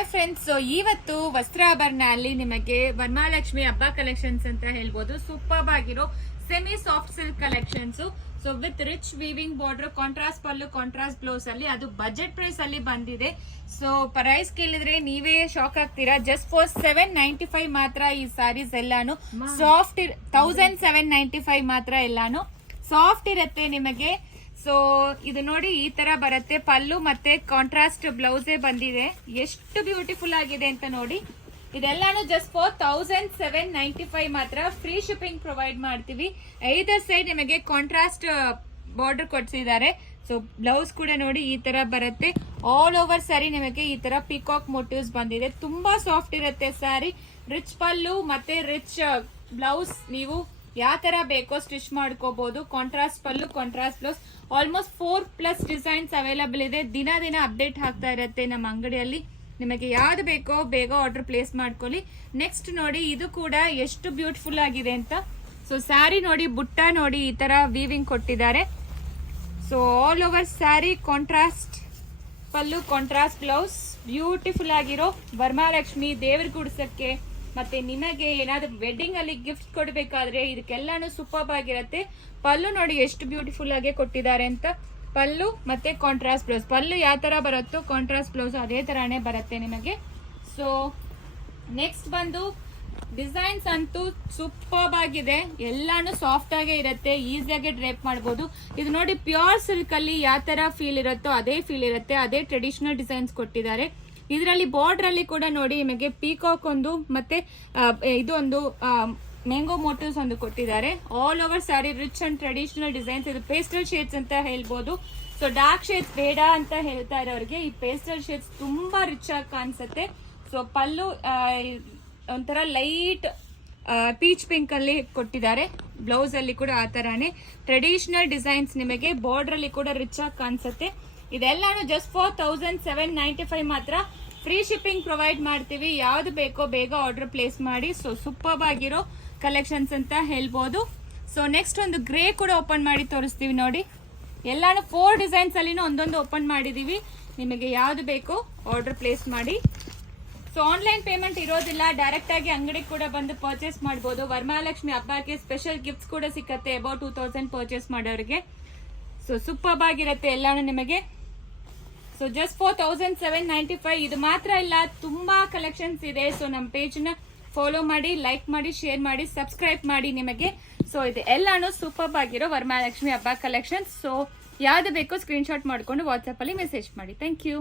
Hi friends, so ಇವತ್ತು ವಸ್ತ್ರಾಭರಣ ಅಲ್ಲಿ ನಿಮಗೆ ವರಮಹಾಲಕ್ಷ್ಮಿ ಹಬ್ಬ ಕಲೆಕ್ಷನ್ಸ್ ಅಂತ ಹೇಳ್ಬೋದು. ಸೂಪರ್ ಆಗಿರೋ semi soft silk collections. So with rich weaving border, contrast pallu, contrast blouse ಅಲ್ಲಿ ಅದು ಬಜೆಟ್ ಪ್ರೈಸ್ ಅಲ್ಲಿ ಬಂದಿದೆ. ಸೊ ಪ್ರೈಸ್ ಕೇಳಿದ್ರೆ ನೀವೇ ಶಾಕ್ ಆಗ್ತೀರಾ. ಜಸ್ಟ್ ಫಾರ್ 795 ಮಾತ್ರ ಈ ಸಾರೀಸ್ ಎಲ್ಲಾನು ಸಾಫ್ಟ್ 1795 ಮಾತ್ರ ಎಲ್ಲಾನು ಸಾಫ್ಟ್ ಇರತ್ತೆ ನಿಮಗೆ. ಸೊ ಇದು ನೋಡಿ ಈ ತರ ಬರುತ್ತೆ. ಪಲ್ಲು ಮತ್ತೆ ಕಾಂಟ್ರಾಸ್ಟ್ ಬ್ಲೌಸೇ ಬಂದಿದೆ. ಎಷ್ಟು ಬ್ಯೂಟಿಫುಲ್ ಆಗಿದೆ ಅಂತ ನೋಡಿ. ಇದೆಲ್ಲಾನು ಜಸ್ಟ್ ಫಾರ್ 1795 ಮಾತ್ರ. ಫ್ರೀ ಶಿಪ್ಪಿಂಗ್ ಪ್ರೊವೈಡ್ ಮಾಡ್ತೀವಿ. ಐದರ್ ಸೈಡ್ ನಿಮಗೆ ಕಾಂಟ್ರಾಸ್ಟ್ ಬಾರ್ಡರ್ ಕೊಡ್ಸಿದ್ದಾರೆ. ಸೊ ಬ್ಲೌಸ್ ಕೂಡ ನೋಡಿ ಈ ತರ ಬರುತ್ತೆ. ಆಲ್ ಓವರ್ ಸ್ಯಾರಿ ನಿಮಗೆ ಈ ತರ ಪಿಕಾಕ್ ಮೋಟಿವ್ಸ್ ಬಂದಿದೆ. ತುಂಬಾ ಸಾಫ್ಟ್ ಇರುತ್ತೆ ಸ್ಯಾರಿ. ರಿಚ್ ಪಲ್ಲು ಮತ್ತೆ ರಿಚ್ ಬ್ಲೌಸ್ ನೀವು ಯಾವ ತರ ಬೇಕೋ ಸ್ಟಿಚ್ ಮಾಡ್ಕೋಬಹುದು. Contrast pallu, contrast blouse, almost 4+ designs available ಇದೆ. ದಿನ ಅಪ್ಡೇಟ್ ಆಗ್ತಾ ಇರುತ್ತೆ ನಮ್ಮ ಅಂಗಡಿಯಲ್ಲಿ. ನಿಮಗೆ ಯಾವ್ದು ಬೇಕೋ ಬೇಗ ಆರ್ಡರ್ ಪ್ಲೇಸ್ ಮಾಡ್ಕೊಳ್ಳಿ. ನೆಕ್ಸ್ಟ್ ನೋಡಿ, ಇದು ಕೂಡ ಎಷ್ಟು ಬ್ಯೂಟಿಫುಲ್ ಆಗಿದೆ ಅಂತ. ಸೊ ಸ್ಯಾರಿ ನೋಡಿ, ಬುಟ್ಟ ನೋಡಿ ಈ ತರ ವೀವಿಂಗ್ ಕೊಟ್ಟಿದ್ದಾರೆ. So all over saree contrast pallu, contrast blouse, beautiful ಆಗಿರೋ ವರಮಹಾಲಕ್ಷ್ಮಿ ದೇವ್ರ ಗುಡ್ಸಕ್ಕೆ ಮತ್ತೆ ನಿಮಗೆ ಏನಾದ್ರು ವೆಡ್ಡಿಂಗ್ ಅಲ್ಲಿ ಗಿಫ್ಟ್ ಕೊಡ್ಬೇಕಾದ್ರೆ ಇದಕ್ಕೆಲ್ಲಾನು ಸೂಪರ್ ಆಗಿರತ್ತೆ. ಪಲ್ಲು ನೋಡಿ ಎಷ್ಟು ಬ್ಯೂಟಿಫುಲ್ ಆಗಿ ಕೊಟ್ಟಿದ್ದಾರೆ ಅಂತ. ಪಲ್ಲು ಮತ್ತೆ ಕಾಂಟ್ರಾಸ್ಟ್ ಬ್ಲೌಸ್, ಪಲ್ಲು ಯಾವ ತರ ಬರುತ್ತೋ ಕಾಂಟ್ರಾಸ್ಟ್ ಬ್ಲೌಸ್ ಅದೇ ತರಾನೇ ಬರುತ್ತೆ ನಿಮಗೆ. ಸೊ ನೆಕ್ಸ್ಟ್ ಬಂದು ಡಿಸೈನ್ಸ್ ಅಂತೂ ಸೂಪರ್ ಆಗಿದೆ. ಎಲ್ಲಾನು ಸಾಫ್ಟ್ ಆಗೇ ಇರುತ್ತೆ, ಈಸಿಯಾಗಿ ಡ್ರೇಪ್ ಮಾಡಬಹುದು. ಇದು ನೋಡಿ ಪ್ಯೂರ್ ಸಿಲ್ಕ್ ಅಲ್ಲಿ ಯಾವ ತರ ಫೀಲ್ ಇರುತ್ತೋ ಅದೇ ಫೀಲ್ ಇರುತ್ತೆ. ಅದೇ ಟ್ರೆಡಿಷನಲ್ ಡಿಸೈನ್ಸ್ ಕೊಟ್ಟಿದ್ದಾರೆ. ಇದರಲ್ಲಿ ಬಾರ್ಡರ್ ಅಲ್ಲಿ ಕೂಡ ನೋಡಿ ನಿಮಗೆ ಪೀಕಾಕ್ ಒಂದು ಮತ್ತೆ ಇದೊಂದು ಮ್ಯಾಂಗೋ ಮೋಟಿವ್ಸ್ ಒಂದು ಕೊಟ್ಟಿದ್ದಾರೆ. All over sari rich and traditional designs. ಇದು ಪೇಸ್ಟಲ್ ಶೇಡ್ಸ್ ಅಂತ ಹೇಳ್ಬೋದು. ಸೊ ಡಾರ್ಕ್ ಶೇಡ್ಸ್ ಬೇಡ ಅಂತ ಹೇಳ್ತಾ ಇರೋರಿಗೆ ಈ ಪೇಸ್ಟಲ್ ಶೇಡ್ಸ್ ತುಂಬಾ ರಿಚ್ ಆಗಿ ಕಾಣಿಸುತ್ತೆ. ಸೊ ಪಲ್ಲು ಒಂಥರ ಲೈಟ್ ಪೀಚ್ ಪಿಂಕ್ ಅಲ್ಲಿ ಕೊಟ್ಟಿದ್ದಾರೆ. ಬ್ಲೌಸ್ ಅಲ್ಲಿ ಕೂಡ ಆ ತರಾನೇ ಟ್ರೆಡಿಷನಲ್ ಡಿಸೈನ್ಸ್. ನಿಮಗೆ ಬಾರ್ಡರ್ ಅಲ್ಲಿ ಕೂಡ ರಿಚ್ ಆಗಿ ಕಾಣಿಸುತ್ತೆ. ಇದೆಲ್ಲಾನು ಜಸ್ಟ್ ಫಾರ್ 1795 ಮಾತ್ರ. ಫ್ರೀ ಶಿಪ್ಪಿಂಗ್ ಪ್ರೊವೈಡ್ ಮಾಡ್ತೀವಿ. ಯಾವ್ದು ಬೇಕೋ ಬೇಗ ಆರ್ಡರ್ ಪ್ಲೇಸ್ ಮಾಡಿ. ಸೊ ಸೂಪರ್ ಆಗಿರೋ ಕಲೆಕ್ಷನ್ಸ್ ಅಂತ ಹೇಳ್ಬೋದು. ಸೊ ನೆಕ್ಸ್ಟ್ ಒಂದು ಗ್ರೇ ಕೂಡ ಓಪನ್ ಮಾಡಿ ತೋರಿಸ್ತೀವಿ ನೋಡಿ. ಎಲ್ಲಾನು 4 ಡಿಸೈನ್ಸ್ ಅಲ್ಲಿನೂ ಒಂದೊಂದು ಓಪನ್ ಮಾಡಿದೀವಿ. ನಿಮಗೆ ಯಾವ್ದು ಬೇಕೋ ಆರ್ಡರ್ ಪ್ಲೇಸ್ ಮಾಡಿ. ಸೊ ಆನ್ಲೈನ್ ಪೇಮೆಂಟ್ ಇರೋದಿಲ್ಲ, ಡೈರೆಕ್ಟ್ ಆಗಿ ಅಂಗಡಿಗೆ ಕೂಡ ಬಂದು ಪರ್ಚೇಸ್ ಮಾಡಬಹುದು. ವರಮಹಾಲಕ್ಷ್ಮಿ ಹಬ್ಬಕ್ಕೆ ಸ್ಪೆಷಲ್ ಗಿಫ್ಟ್ಸ್ ಕೂಡ ಸಿಕ್ಕತ್ತೆ ಅಬೌಟ್ 2000 ಪರ್ಚೇಸ್ ಮಾಡೋರಿಗೆ. ಸೊ ಸೂಪರ್ ಆಗಿರುತ್ತೆ ಎಲ್ಲಾನು ನಿಮಗೆ. So just for 1795. ಇದು ಮಾತ್ರ ಇಲ್ಲ, ತುಂಬಾ ಕಲೆಕ್ಷನ್ಸ್ ಇದೆ. ಸೊ ನಮ್ಮ ಪೇಜ್ ನ ಫಾಲೋ ಮಾಡಿ, ಲೈಕ್ ಮಾಡಿ, ಶೇರ್ ಮಾಡಿ, ಸಬ್ಸ್ಕ್ರೈಬ್ ಮಾಡಿ ನಿಮಗೆ. ಸೊ ಇದು ಎಲ್ಲಾನು ಸೂಪರ್ ಆಗಿರೋ ವರಮಹಾಲಕ್ಷ್ಮಿ ಹಬ್ಬ ಕಲೆಕ್ಷನ್ಸ್. ಸೊ ಯಾವ್ದು ಬೇಕೋ ಸ್ಕ್ರೀನ್ ಶಾಟ್ ಮಾಡ್ಕೊಂಡು ವಾಟ್ಸ್ಆಪ್ ಅಲ್ಲಿ ಮೆಸೇಜ್ ಮಾಡಿ. Thank you.